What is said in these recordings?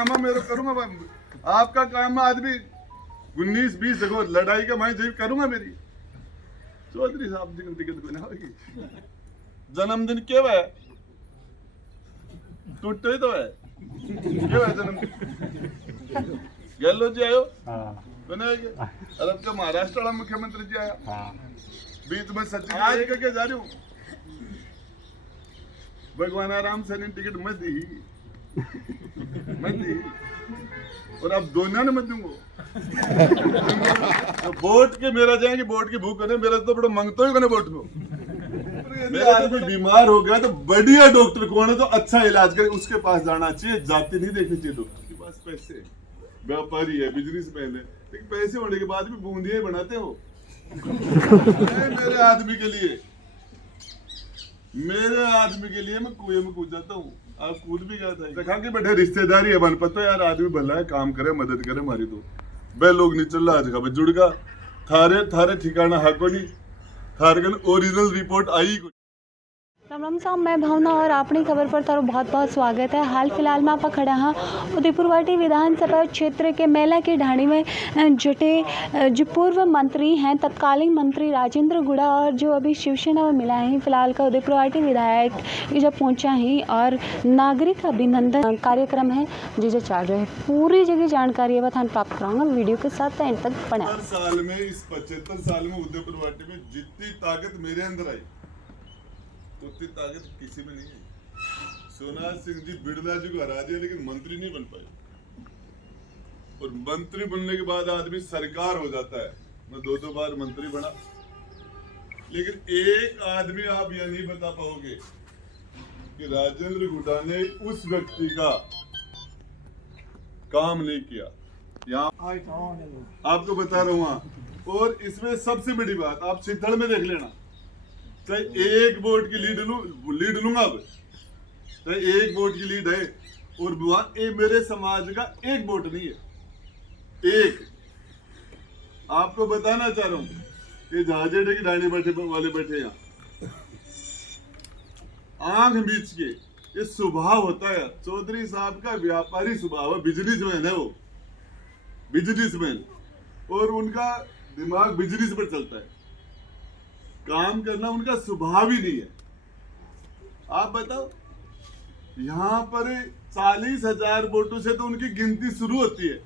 काम है मेरे करूंगा, आपका काम है आदमी 19-20 देखो लड़ाई का मैं जीव करूंगा मेरी। चौधरी साहब जी टिकट बना होगी, जन्मदिन क्यों है, टूटे तो है क्यों है जन्मदिन। गहलोत जी आयो बनाएंगे, अरब का महाराष्ट्र वाला मुख्यमंत्री जी आया, बीच में सचिव आज करके जा रही हूँ, भगवान आराम से टिकट मत दी और अब दोनों ने मत दूंगो। तो वोट के मेरा जाएंगे, वोट की भूख करे मेरा तो बड़ा मंगतो ही वोट को। मेरा आदमी बीमार हो गया तो बढ़िया डॉक्टर कौन है तो अच्छा इलाज करे उसके पास जाना चाहिए, जाति नहीं देखनी चाहिए। डॉक्टर के पास पैसे, व्यापारी है, बिजनेसमैन है, लेकिन पैसे होने के बाद भी बूंदियां बनाते हो। मेरे आदमी के लिए मैं कुएं में कूद जाता हूँ, आप कूद भी गया था। देखा कि बैठे रिश्तेदारी है बन पता यार, आदमी भला है, काम करे, मदद करे, मारी दो बे लोग नहीं चल रहा आज जुड़गा थारे ठिकाना है को नहीं, थारे कन ओरिजिनल रिपोर्ट आई को। राम राम साहब, मैं भावना और अपनी खबर पर थारो बहुत बहुत स्वागत है। हाल फिलहाल में आप खड़ा हाँ उदयपुर वाटी विधानसभा क्षेत्र के मेला की ढाणी में जुटे जो पूर्व मंत्री हैं, तत्कालीन मंत्री राजेंद्र गुड़ा और जो अभी शिवसेना में मिला है फिलहाल का उदयपुर वाटी विधायक ये जब पहुंचा ही और नागरिक अभिनंदन कार्यक्रम है जो चल रहे हैं। पूरी जगह जानकारी है बतान प्राप्त कराऊंगा, वीडियो के साथ एंड तक बना। 75 साल में उदयपुर वाटी में जितनी ताकत मेरे अंदर आई उतनी ताकत किसी में नहीं है। सोनार सिंह जी बिड़ला जी को हरा दिया लेकिन मंत्री नहीं बन पाए, और मंत्री बनने के बाद आदमी सरकार हो जाता है। मैं 2 बार मंत्री बना, लेकिन एक आदमी आप यह नहीं बता पाओगे कि राजेंद्र गुड़ा ने उस व्यक्ति का काम नहीं किया। यहाँ आपको बता रहा हूँ। और इसमें सबसे बड़ी बात आप सिद्धड़ में देख लेना, चाहे एक वोट की लीड लूंगा, अब चाहे एक वोट की लीड है, और ये मेरे समाज का एक वोट नहीं है, एक। आपको बताना चाह रहा हूं कि जहाजेडे की डायने वाले बैठे यहाँ आंख बीच के, ये स्वभाव होता है चौधरी साहब का, व्यापारी स्वभाव है, बिजनेसमैन है वो, बिजनेसमैन, और उनका दिमाग बिजनेस पर चलता है, काम करना उनका स्वभाव ही नहीं है। आप बताओ, यहाँ पर 40,000 वोटों से तो उनकी गिनती शुरू होती है।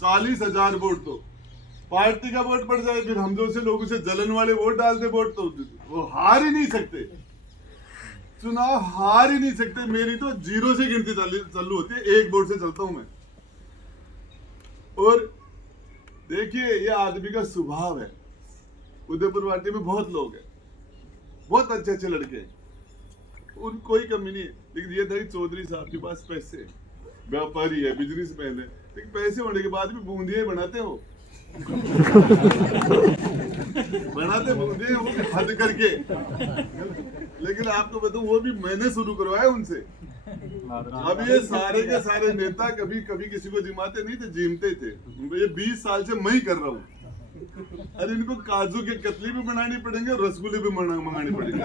40,000 वोट तो पार्टी का वोट पड़ जाए, फिर हम जैसे लोगों से जलन वाले वोट डालते, वोट तो वो हार ही नहीं सकते, चुनाव हार ही नहीं सकते। मेरी तो 0 से गिनती चालू होती है, 1 वोट से चलता हूं मैं। और देखिए ये आदमी का स्वभाव है। उदयपुर वाटी में बहुत लोग हैं, बहुत अच्छे अच्छे लड़के हैं, उन कोई कमी नहीं है, लेकिन ये था कि चौधरी साहब के पास पैसे, व्यापारी है, बिजनेसमैन है, लेकिन पैसे होने के बाद भी बूंदियां बनाते हो बनाते बूंदियां वो भी हद करके। लेकिन आपको बताऊं वो भी मैंने शुरू करवाया उनसे। अब ये सारे के सारे नेता कभी कभी किसी को जिमाते नहीं थे, जीमते थे। ये 20 साल से मैं ही कर रहा हूँ। अरे इनको काजू के कतली भी बनानी पड़ेंगे और रसगुल्ले भी मंगाने पड़ेंगे।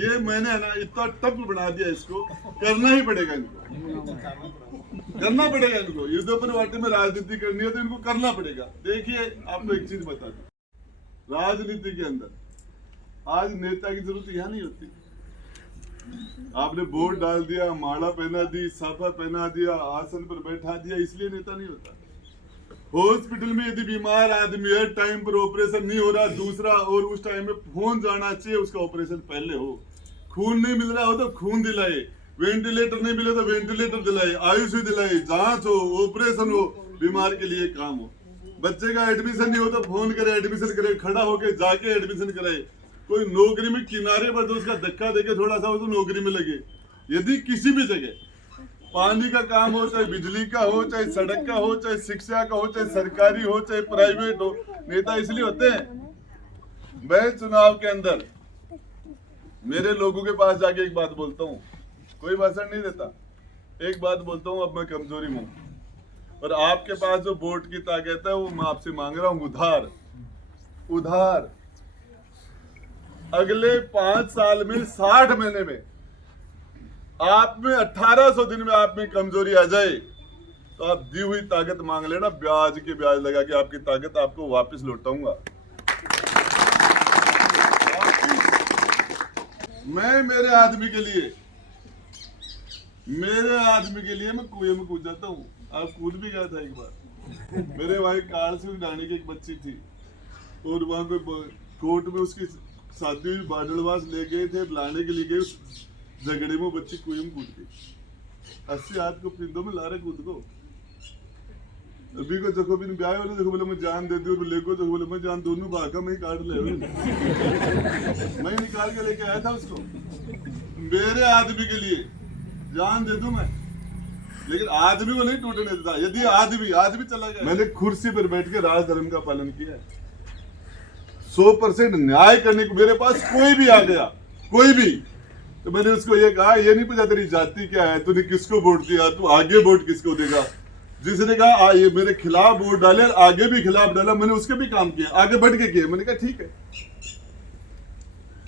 ये मैंने है ना इतना टप बना दिया, इसको करना ही पड़ेगा, इनको करना पड़ेगा। इनको उदयपुर वाटी में राजनीति करनी है तो इनको करना पड़ेगा। देखिए आपको एक चीज बता दूं, राजनीति के अंदर आज नेता की जरूरत यहाँ नहीं होती। आपने वोट डाल दिया, माला पहना दी, साफा पहना दिया, आसन पर बैठा दिया, इसलिए नेता नहीं होता। हॉस्पिटल में यदि बीमार आदमी है, टाइम पर ऑपरेशन नहीं हो रहा, दूसरा और उस टाइम में फोन जाना चाहिए, उसका ऑपरेशन पहले हो। खून नहीं मिल रहा हो तो खून दिलाए, वेंटिलेटर नहीं मिले तो वेंटिलेटर दिलाए, आईसीयू दिलाए, जांच हो, ऑपरेशन हो, बीमार के लिए काम हो। बच्चे का एडमिशन नहीं हो तो फोन करे, एडमिशन करे, खड़ा होके जाके एडमिशन कराए। कोई नौकरी में किनारे पर तो उसका धक्का देके थोड़ा सा हो तो नौकरी में लगे। यदि किसी भी जगह पानी का काम हो, चाहे बिजली का हो, चाहे सड़क का हो, चाहे शिक्षा का हो, चाहे सरकारी हो, चाहे प्राइवेट हो, नेता इसलिए होते हैं। मैं चुनाव के अंदर मेरे लोगों के पास जाके एक बात बोलता हूँ, कोई भाषण नहीं देता, एक बात बोलता हूँ, अब मैं कमजोरी में हूँ और आपके पास जो वोट की ताकत है वो मैं आपसे मांग रहा हूँ उधार। उधार अगले 5 साल में 60 महीने में आप में 1800 दिन में आप में कमजोरी आ जाए तो आप दी हुई ताकत मांग लेना, ब्याज के ब्याज लगा के आपकी ताकत आपको वापस लौटाऊंगा। मैं मेरे आदमी के लिए मैं कुएं में कूद जाता हूँ। आप कूद भी गया था एक बार। मेरे भाई कार से डाणी की एक बच्ची थी और वहां पे कोर्ट में उसकी शादी हुई, बाडलवास ले गए थे, लाने के लिए गए, उस झगड़े में बच्ची कुएं में कूद गई। 80 हाथ को पिंदों में ला रहे कूद को। अभी को देखो भी ब्याह वाले देखो बोले मैं जान देती हूँ, ले को देखो बोले मैं जान, दोनों भागा मैं ही काट ले। मैं निकाल के लेके आया था उसको मेरे आदमी के लिए, जान दे दूं मैं, लेकिन आदमी को नहीं टूटने देता। यदि आदमी चला गया। मैंने कुर्सी पर बैठ के राज धर्म का पालन किया, 100% न्याय करने को। मेरे पास कोई भी आ गया, कोई भी, तो मैंने उसको ये कहा, ये नहीं पूछा तेरी जाति क्या है, तूने किसको वोट दिया, तू आगे वोट किसको देगा। जिसने कहा ये मेरे खिलाफ वोट डाले, आगे भी खिलाफ डाला, मैंने उसके भी काम किया, आगे बढ़ के किया। मैंने कहा ठीक है,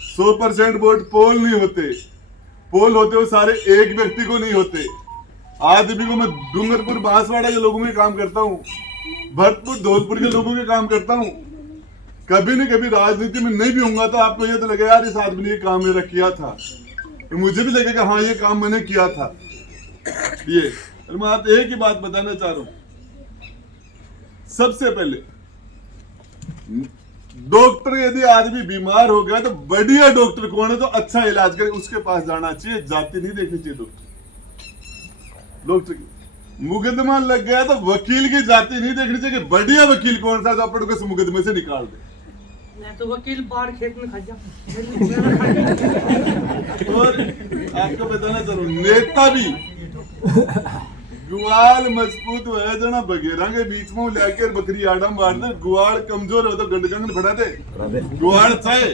100% वोट पोल नहीं होते, पोल होते वो सारे एक व्यक्ति को नहीं होते। आदमी को मैं डूंगरपुर बांसवाड़ा के लोगों में काम करता हूँ, भरतपुर धौलपुर के लोगों के काम करता हूँ। कभी न कभी राजनीति में नहीं भी होऊंगा तो आपको ये तो लगेगा यार इस आदमी ने ये काम मेरा किया था, तो मुझे भी लगेगा हाँ ये काम मैंने किया था। ये मैं आप एक ही बात बताना चाह रहा हूं। सबसे पहले डॉक्टर, यदि आदमी बीमार हो गया तो बढ़िया डॉक्टर कौन है तो अच्छा इलाज करे, उसके पास जाना चाहिए। जाति नहीं देखनी चाहिए डॉक्टर की। मुकदमा लग गया तो वकील की जाति नहीं देखनी चाहिए, बढ़िया वकील कौन सा जो अपन को इस मुकदमे से निकाल दे। तो वकील बाढ़ खेत में खा जा। और आपको बताना चाह रहा हूं, नेता भी गुआल मजबूत है जना बघेरा के बीच में लेकर बकरी आडम मार दे, गुआल कमजोर हो तो गंडगंग फटा दे। गुआल चाहे।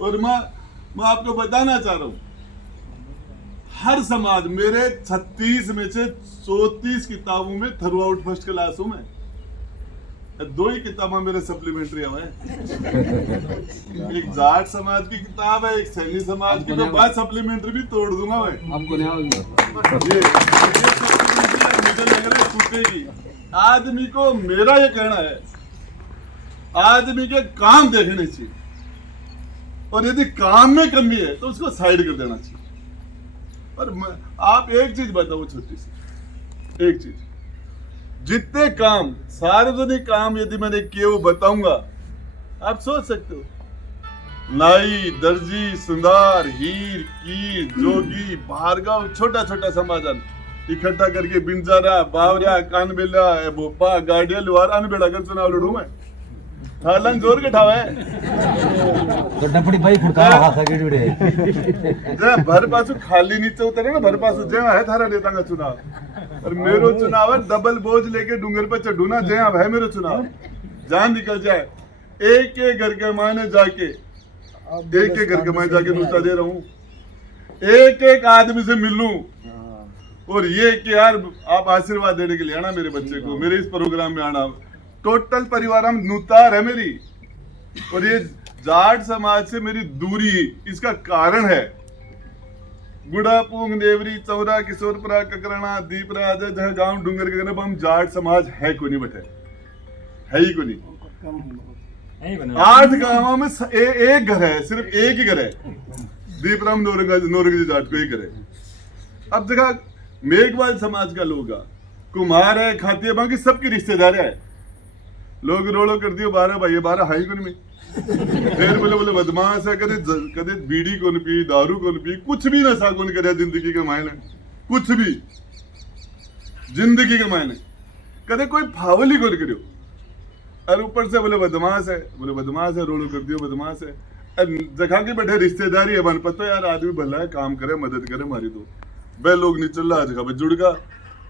और मैं आपको बताना चाह रहा हूं, हर समाज, मेरे 36 में से 34 किताबों में थ्रू आउट फर्स्ट क्लास हूं मैं। 2 ही किताबें मेरे सप्लीमेंट्री है। एक जाट समाज की किताब है, एक सैनी समाज की, तो बाद सप्लीमेंट्री भी तोड़ दूंगा मैं। आपको नहीं मुझे लग रहा है छूटेगी। आदमी को मेरा ये कहना है, आदमी के काम देखने चाहिए, और यदि काम में कमी है तो उसको साइड कर देना चाहिए। और आप एक चीज बताओ, छोटी सी एक चीज, जितने काम सार्वजनिक काम यदि मैंने किए वो बताऊंगा, आप सोच सकते हो, नाई, दर्जी, सुंदर, हीर, कीर, जोगी, भार्गव, छोटा छोटा समाजन इकट्ठा करके बिंजारा, बावरिया, कानबेला, भोपा, गाड़िया, लुहार, अनबेड़ा कर चुनाव लड़ू मैं। थालन जोर के ठावा है भर पासु खाली नीचे उतरे ना, भर पासु जय है थारा नेता का चुनाव, और मेरो चुनाव है डबल बोझ लेके डूंगर पे चढ़ू ना, जय है मेरो चुनाव, जान निकल जाए। एक एक घर के मायने जाके, एक एक घर के मायने जाके नुस्खा दे रहा हूँ, एक एक आदमी से मिलूं, और ये कि यार आप आशीर्वाद देने के लिए आना मेरे बच्चे को, मेरे इस प्रोग्राम में आना। टोटल परिवार हम नुतार है मेरी, और ये जाट समाज से मेरी दूरी, इसका कारण है गुड़ा, पूंग, देवरी, चौरा, किशोरपुरा, ककराना, दीपरा, जह गांव डूंगर के हम जाट समाज है को नहीं बैठे, है ही को नहीं। 8 गांवों में एक घर है, सिर्फ एक ही घर है, दीपराम नौरंग जाट को ही घर है। अब जगह मेघवाल समाज का लोग, कुम्हार है, खाती बाकी सबकी रिश्तेदार है, लोग रोड़ो कर दियो 12 भाई 12 हाई को नहीं। फिर बोले बदमाश है, कदे बीड़ी को नहीं पी, दारू को नहीं पी, कुछ भी नशा को नहीं करे जिंदगी के मायने, कुछ भी जिंदगी के मायने कदे कोई फावली को नहीं करियो, और ऊपर से बोले बदमाश है, रोड़ो कर दियो बदमाश है। जगह के बैठे रिश्तेदारी है, मन पता यार आदमी भला है, काम करे, मदद करे, मारी तो बे लोग नहीं चल रहा जगह जुड़गा,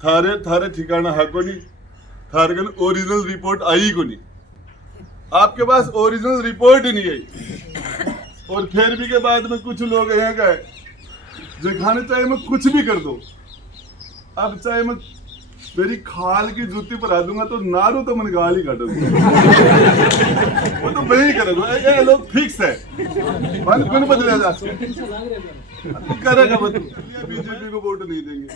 थारे ठिकाना है को नहीं, थारे ओरिजिनल रिपोर्ट आई को नहीं, आपके पास ओरिजिनल रिपोर्ट ही नहीं आई। और फिर भी के बाद में कुछ लोग यहाँ गए जो खाने चाहे मैं कुछ भी कर दो, अब चाहे मैं तेरी खाल की जूती पर आ दूंगा तो नारू तो मन गाल ही काटूंगा। वो तो वही करेगा, ये लोग फिक्स है, मन कौन बदला जा तू करेगा बदल। बीजेपी को वोट नहीं देंगे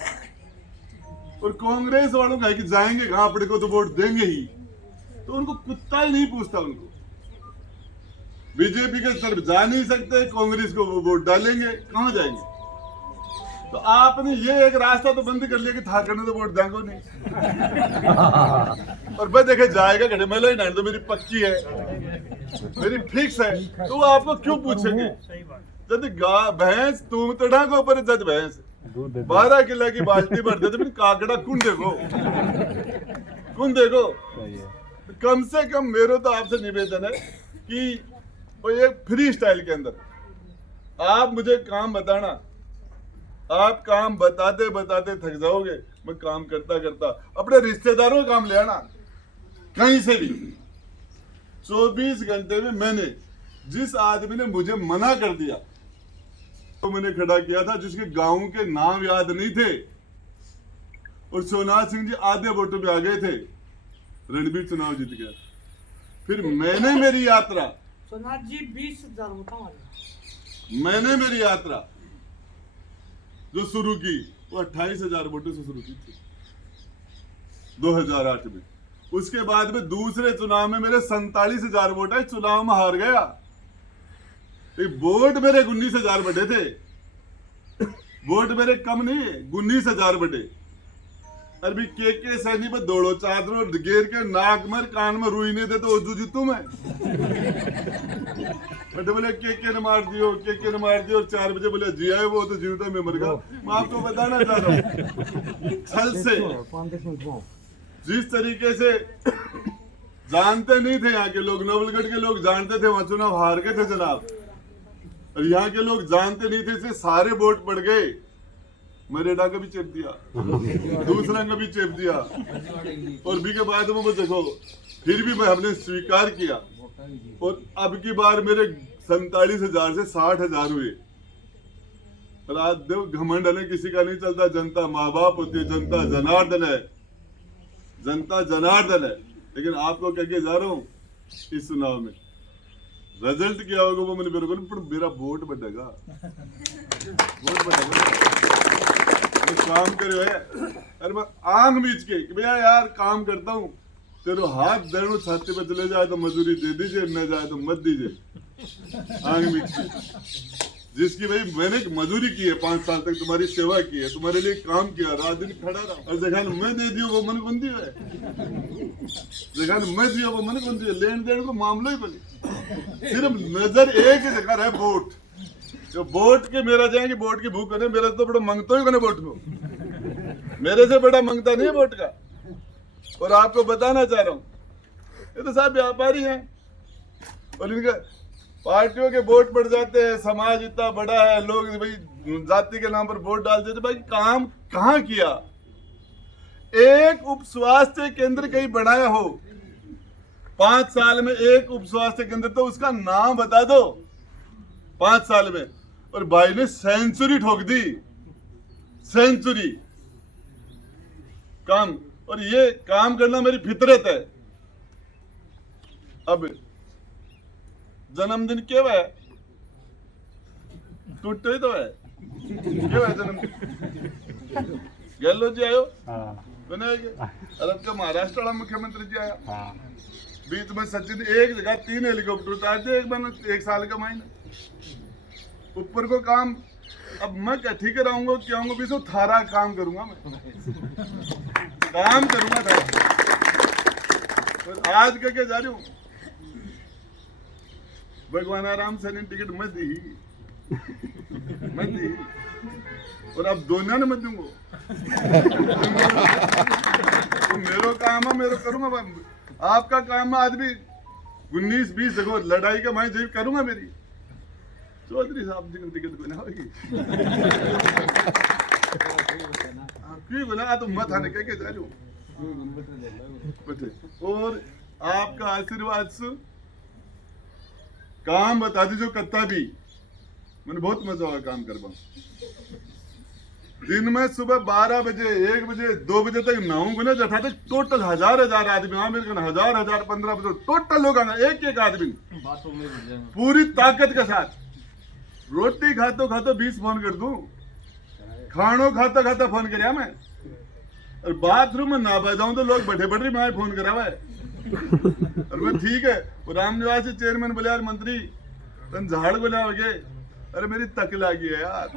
और कांग्रेस वालों का है कि जाएंगे कहां, अपने को तो वोट देंगे ही, तो उनको कुत्ता ही नहीं पूछता। उनको बीजेपी के तरफ जा नहीं सकते, कांग्रेस को वो वोट डालेंगे, कहां जाएंगे। तो आपने ये एक रास्ता तो बंद कर लिया कि था करने तो वोट देंगे नहीं। और बस देखे जाएगा घड़े मेला ही नहीं, तो मेरी पक्की है, मेरी फिक्स है, तो वो आपको क्यों पूछेंगे। जब भैंस तुम तड़ा को ऊपर जज भैंस 12 किलो की बाल्टी भर दे तो कागड़ा कौन देखो। कम से कम मेरे तो आपसे निवेदन है कि वो एक फ्री स्टाइल के अंदर आप मुझे काम बताना, आप काम बताते बताते थक जाओगे, मैं काम करता करता अपने रिश्तेदारों का काम ले आना कहीं से भी। 24 घंटे में मैंने जिस आदमी ने मुझे मना कर दिया तो मैंने खड़ा किया था, जिसके गांव के नाम याद नहीं थे, और सोनाथ सिंह जी आधे वोटों पे आ गए थे, रणबीर चुनाव जीत गया। फिर मैंने मेरी यात्रा, सोनाथ जी 20,000 वोटों वाले, मैंने मेरी यात्रा जो शुरू की वो 28,000 वोटों से शुरू की थी 2008 में। उसके बाद में दूसरे चुनाव में मेरे 47,000 वोट आए, चुनाव में हार गया। वोट मेरे 19,000 बटे थे, वोट मेरे कम नहीं है, 19,000 बटे। अरे के सैनी पर दौड़ो चादरों घेर के नाक मर कान में रुई नहीं दे तो उजू जीतू मैं। बटे बोले के ने मार दियो, के ने मार दियो, और 4 बजे बोले जी आए वो तो जीवता में मर गया। मैं आपको बताना चाह रहा हूँ छल से, जिस तरीके से जानते नहीं थे यहाँ के लोग, नवलगढ़ के लोग जानते थे वहां चुनाव हार गए थे जनाब, और यहाँ के लोग जानते नहीं थे, इसलिए सारे वोट पड़ गए। मरेडा का भी चेप दिया, दूसरा का भी चेप दिया, और भी के बाद में देखो फिर भी मैं हमने स्वीकार किया, और अब की बार मेरे 47,000 से 60,000 हुए। और आज देव घमंड है किसी का नहीं चलता, जनता माँ बाप होती है, जनता जनार्दन है, जनता जनार्दन है। लेकिन आपको कह के जा रहा हूँ इस चुनाव में रिजल्ट क्या होगा वो मैंने मेरा वोट बढ़ेगा, वोट बढ़ेगा। काम करे है, अरे मैं आंख बीच के कि भैया यार काम करता हूँ, तेरे हाथ देनो छाती पे चले जाए तो मजदूरी दे दीजिए, न जाए तो मत दीजिए। आंख बीच के जिसकी भाई मैंने मजदूरी की है, 5 साल तक तुम्हारी सेवा की है, तुम्हारे लिए काम किया, रात दिन खड़ा रहा, और जगह मैं दे दियो वो मन बंदी है, जगह मैं दियो वो मन बंदी है, लेन देन को मामला ही बने। सिर्फ नजर एक ही जगह है, वोट। जो वोट के मेरा जाएंगे, वोट की भूख है, मेरा तो बड़ा मंगता ही वोट को, मेरे से बड़ा मंगता नहीं है वोट का। और आपको बताना चाह रहा हूँ ये तो सब व्यापारी हैं, और इनका पार्टियों के वोट पड़ जाते हैं, समाज इतना बड़ा है, लोग भाई जाति के नाम पर वोट डाल देते। भाई काम कहाँ किया? एक उप स्वास्थ्य केंद्र कहीं बनाया हो 5 साल में, एक उप स्वास्थ्य केंद्र, तो उसका नाम बता दो 5 साल में। और भाई ने सेंचुरी ठोक दी, सेंचुरी काम। और ये काम करना मेरी फितरत है। अब जन्मदिन क्यों है? टूटे तो है क्यों है जन्मदिन? गहलोत जी आयो अरब का महाराष्ट्र वाला मुख्यमंत्री जी आया, बीच में सचिन एक जगह 3 हेलीकॉप्टर उतार दिए एक साल का महीना ऊपर को काम। अब मैं क्या ठीक रहूंगा क्या हूँ, भी थारा काम करूंगा, मैं काम करूंगा थारा। और आज क्या जा रही हूँ, भगवान आराम से टिकट मत दी, और अब दोनों ने मत दूंगा। तो मेरो काम है, मेरो करूंगा। आपका काम है आदमी 19-20 देखो लड़ाई का मैं जीव करूंगा मेरी। चौधरी साहब जी टिकट को ना होगी क्यों बोला तो मत आने कह के जा रही हूँ। और आपका आशीर्वाद से काम बता दीजिए कत्ता भी, मैंने बहुत मजा हुआ काम करवा। दिन में सुबह 12 बजे 1 बजे 2 बजे तक नहाऊंगा ना जठा तक टोटल हजार आदमी हाँ मेरे को हजार 15 बजे टोटल लोग आना एक आदमी पूरी ताकत के साथ रोटी खातो 20 फोन कर दूं खानो खाता फोन कर मैं और बाथरूम में ना बजाऊं तो लोग बैठे बैठे मैं फोन करा हुआ है और मैं ठीक है वो राम निवासी चेयरमैन बोले यार मंत्री तन झाड़ बोला हो गए अरे मेरी तक लगी है यार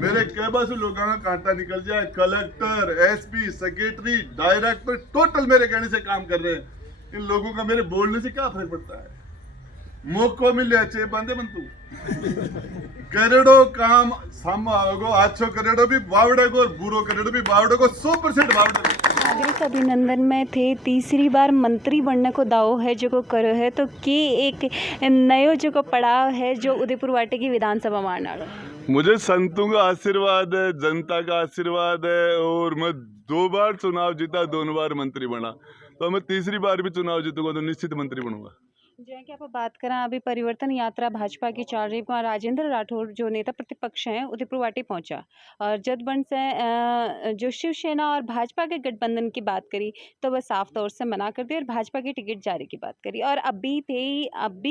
मेरे कई बस लोगों का कांटा निकल जाए collector SP secretary director total मेरे कहने से काम कर रहे हैं इन लोगों का मेरे बोलने से क्या फर्क पड़ता है मौको मिले अच्छे बंदे बन तू करोड़ों काम सामने अच्छो करोड़ों भी बावड़े को और बुरो करोड़ों भी बावड़े को 100% बावड़े नागरिक अभिनंदन में थे तीसरी बार मंत्री बनने को दाव है जो को करो है तो के एक नयो जो को पड़ाव है जो उदयपुर वाटे की विधानसभा में आना मुझे संतों का आशीर्वाद है जनता का आशीर्वाद है और मैं 2 बार चुनाव जीता 2 बार मंत्री बना तो मैं तीसरी बार भी चुनाव जीतूंगा तो निश्चित मंत्री बनूंगा जो है कि आप बात करें अभी परिवर्तन यात्रा भाजपा की चल रही है राजेंद्र राठौर जो नेता प्रतिपक्ष हैं उदयपुर वाटी पहुंचा और जदबंद से जो शिवसेना और भाजपा के गठबंधन की बात करी तो वह साफ तौर से मना कर दी और भाजपा की टिकट जारी की बात करी और अभी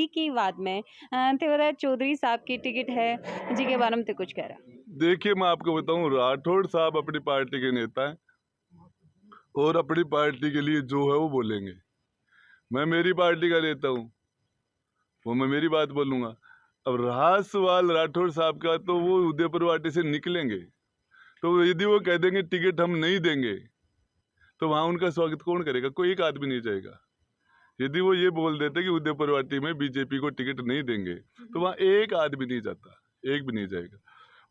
की बात में चौधरी साहब की टिकट है जी के बारे में तो कुछ कह रहा। देखिए मैं आपको बताऊं राठौड़ साहब अपनी पार्टी के नेता हैं और अपनी पार्टी के लिए जो है वो बोलेंगे मैं मेरी पार्टी का नेता हूँ वो मैं मेरी बात बोलूँगा अब रहा सवाल राठौड़ साहब का तो वो उदयपुर वाटी से निकलेंगे तो यदि वो कह देंगे टिकट हम नहीं देंगे तो वहाँ उनका स्वागत कौन करेगा कोई एक आदमी नहीं जाएगा यदि वो ये बोल देते कि उदयपुर वाटी में बीजेपी को टिकट नहीं देंगे तो वहाँ एक आदमी नहीं जाता एक भी नहीं जाएगा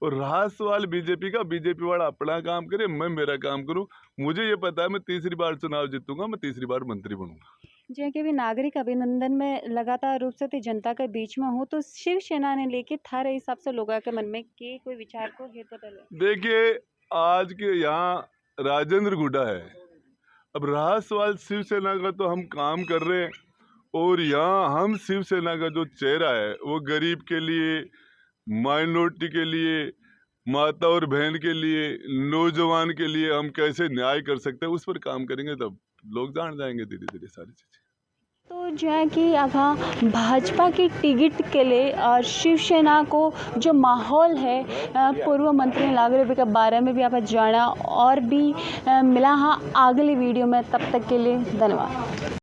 और रहा सवाल बीजेपी का बीजेपी वाला अपना काम करे मैं मेरा काम करूँ मुझे ये पता है मैं तीसरी बार चुनाव जीतूंगा मैं तीसरी बार मंत्री बनूंगा जो कि भी नागरिक अभिनंदन में लगातार रूप से जनता के बीच में हो तो शिवसेना ने लेके थारे हिसाब से लोगों के मन में के कोई विचार को हेतु देखिए आज के यहाँ राजेंद्र गुड्डा है अब रहा सवाल शिवसेना का तो हम काम कर रहे हैं और यहाँ हम शिवसेना का जो चेहरा है वो गरीब के लिए माइनॉरिटी के लिए माता और बहन के लिए नौजवान के लिए हम कैसे न्याय कर सकते हैं उस पर काम करेंगे तब लोग जान जाएंगे धीरे धीरे सारी चीज़ें। तो जो है कि अब हाँ भाजपा की टिकट के लिए और शिवसेना को जो माहौल है पूर्व मंत्री नागरिक के बारे में भी आप जाना और भी मिला हाँ अगली वीडियो में तब तक के लिए धन्यवाद।